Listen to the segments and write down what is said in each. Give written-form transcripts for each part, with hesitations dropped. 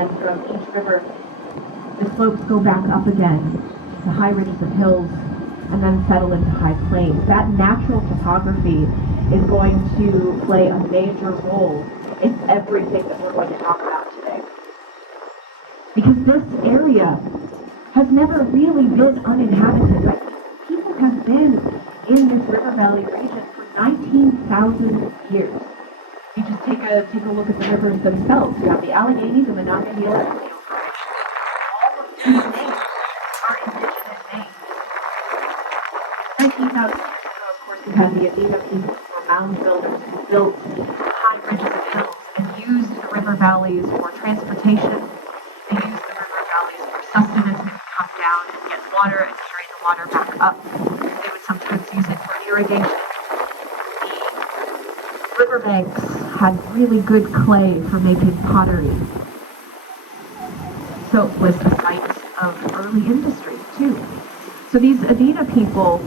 then from each river, the slopes go back up again to high ridges of hills and then settle into high plains. That natural topography is going to play a major role in everything that we're going to talk about today. Because this area has never really been uninhabited by people. People have been in this river valley region for 19,000 years. You just take a look at the rivers themselves. You have the Allegheny, the Monongahela, and the Ohio. All of these names are indigenous names. 19,000 years ago, of course, we had the Adena people who were mound builders who built high ridges of hills and used the river valleys for transportation. They used the river valleys for sustenance. They would come down and get water and carry the water back up. They would sometimes use it for irrigation. The riverbanks had really good clay for making pottery. So it was a site of early industry, too. So these Adena people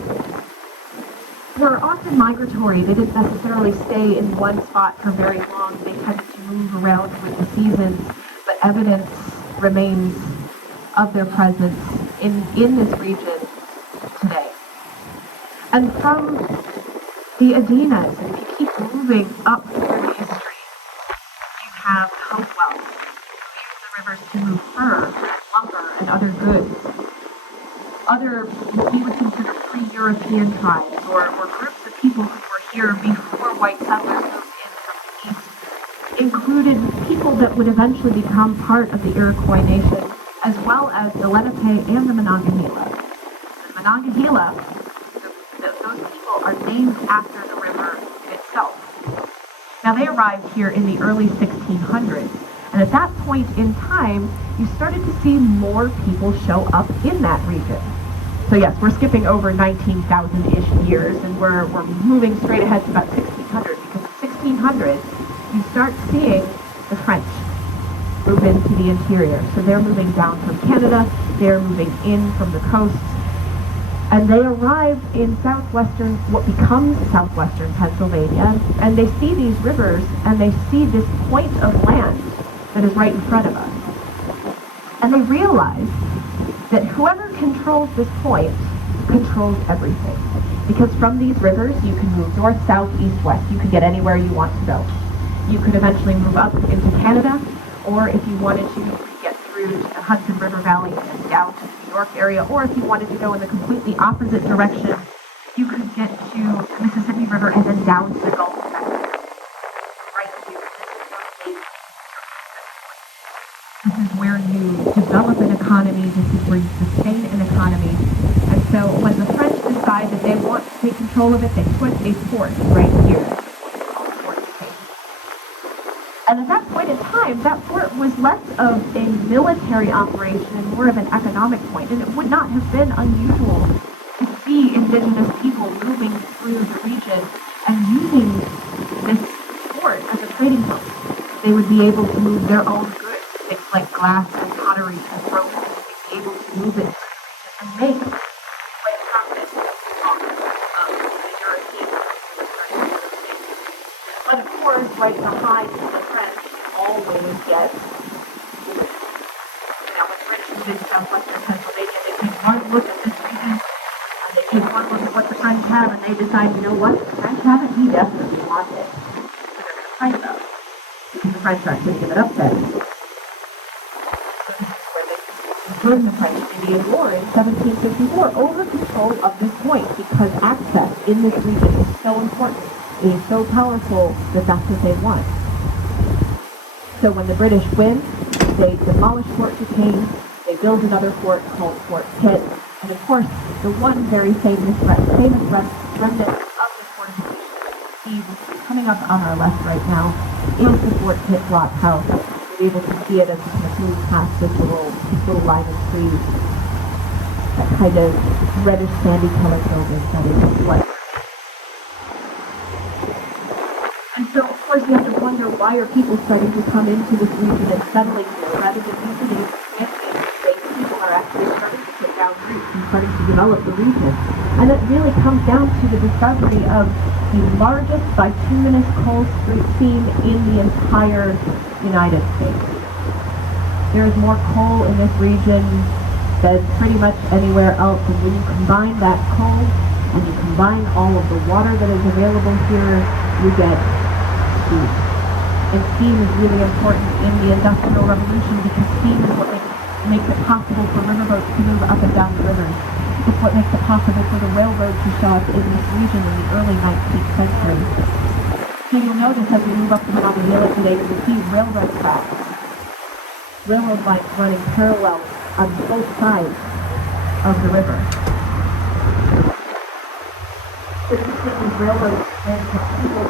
were often migratory. They didn't necessarily stay in one spot for very long. They tended to move around with the seasons, but evidence remains of their presence in this region today. And from the Adenas, and if you keep moving up through the history, you have the Hopewells, who used the rivers to move fur and lumber and other goods. Other, we would consider pre-European tribes, or groups of people who were here before white settlers moved in from the east, included people that would eventually become part of the Iroquois nation, as well as the Lenape and the Monongahela. The Monongahela, those people are named after the river itself. Now, they arrived here in the early 1600s, and at that point in time, you started to see more people show up in that region. So yes, we're skipping over 19,000-ish years, and we're moving straight ahead to about 1600, because in 1600, you start seeing the French move into the interior. So they're moving down from Canada, they're moving in from the coast, and they arrive in what becomes southwestern Pennsylvania, and they see these rivers, and they see this point of land that is right in front of us. And they realize that whoever controls this point controls everything. Because from these rivers, you can move north, south, east, west. You can get anywhere you want to go. You could eventually move up into Canada, or if you wanted to, you could get through to the Hudson River Valley and down to the New York area, or if you wanted to go in the completely opposite direction, you could get to the Mississippi River and then down to the Gulf of Mexico. Right here, this is where you develop an economy, this is where you sustain an economy. And so when the French decide that they want to take control of it, they put a fort right here. And at that point in time, that fort was less of a military operation and more of an economic point. And it would not have been unusual to see indigenous people moving through the region and using this fort as a trading post. They would be able to move their own goods, things like glass and pottery and rope. They'd be able to move it and make great profit off of the Europeans. But of course, right behind the French, always get English. Now, when the British moved into southwestern Pennsylvania, they take one look at this region, and they take one look at what the French have, and they decide, you know what, the French have it, we definitely want it. So they're going to fight it up. Because the French are actually give it up then. So this is where they win the French-Indian War in 1754 over control of this point, because access in this region is so important. It is so powerful that that's what they want. So when the British win, they demolish Fort Duquesne, they build another fort called Fort Pitt, and of course, the one very famous remnant of this fortification you see coming up on our left right now is the Fort Pitt block house. You're able to see it as you move past this little line of trees. That kind of reddish sandy colored building that is what. And so, of course, we have to wonder, why are people starting to come into this region and settling here rather than using these communities? People are actually starting to put down roots and starting to develop the region. And it really comes down to the discovery of the largest bituminous coal seam in the entire United States. There is more coal in this region than pretty much anywhere else, and when you combine that coal and you combine all of the water that is available here, you get steam. And steam is really important in the Industrial Revolution because steam is what makes it possible for riverboats to move up and down the rivers. It's what makes it possible for the railroad to show up in this region in the early 19th century. So you'll notice as we move up the Monongahela today, you'll see railroad tracks, railroad lines running parallel on both sides of the river. So you see these railroads and the people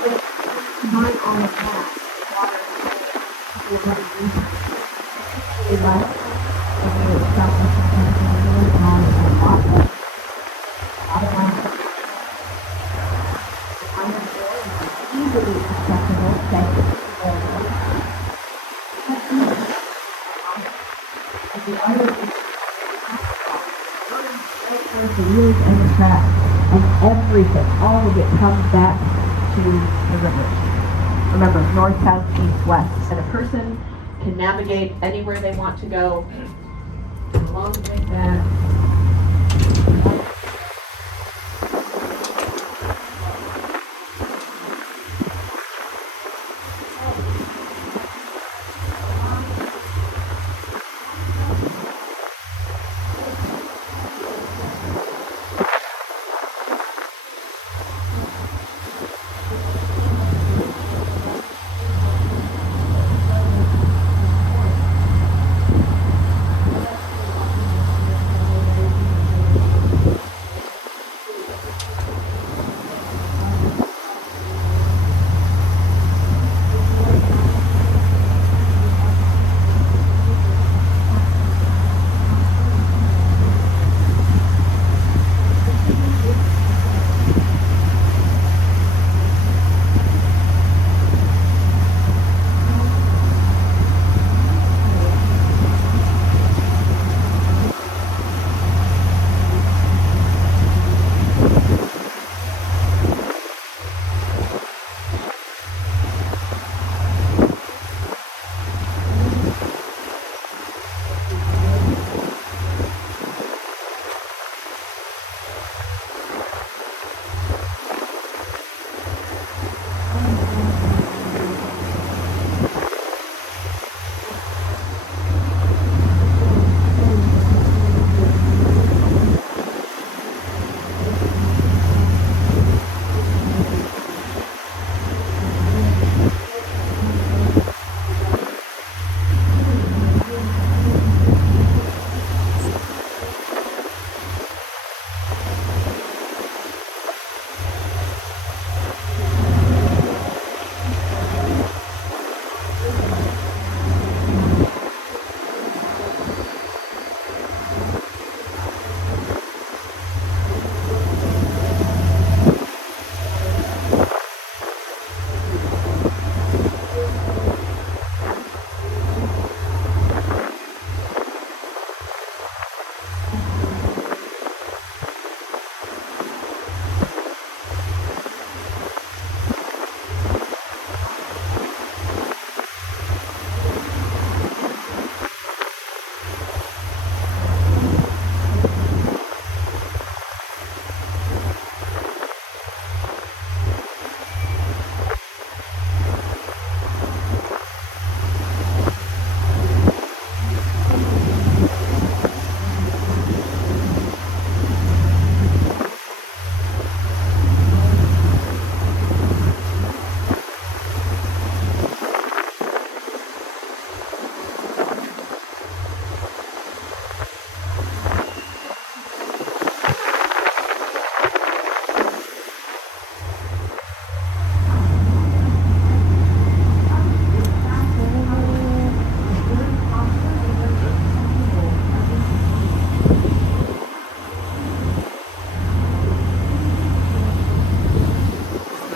and combine all of that, water, easily accessible, the wheels and the tracks, and everything, all of it comes back to the river. Remember, north, south, east, west. And a person can navigate anywhere they want to go along with that.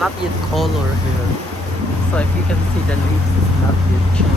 not yet color here. So if you can see, the leaves is not yet changed.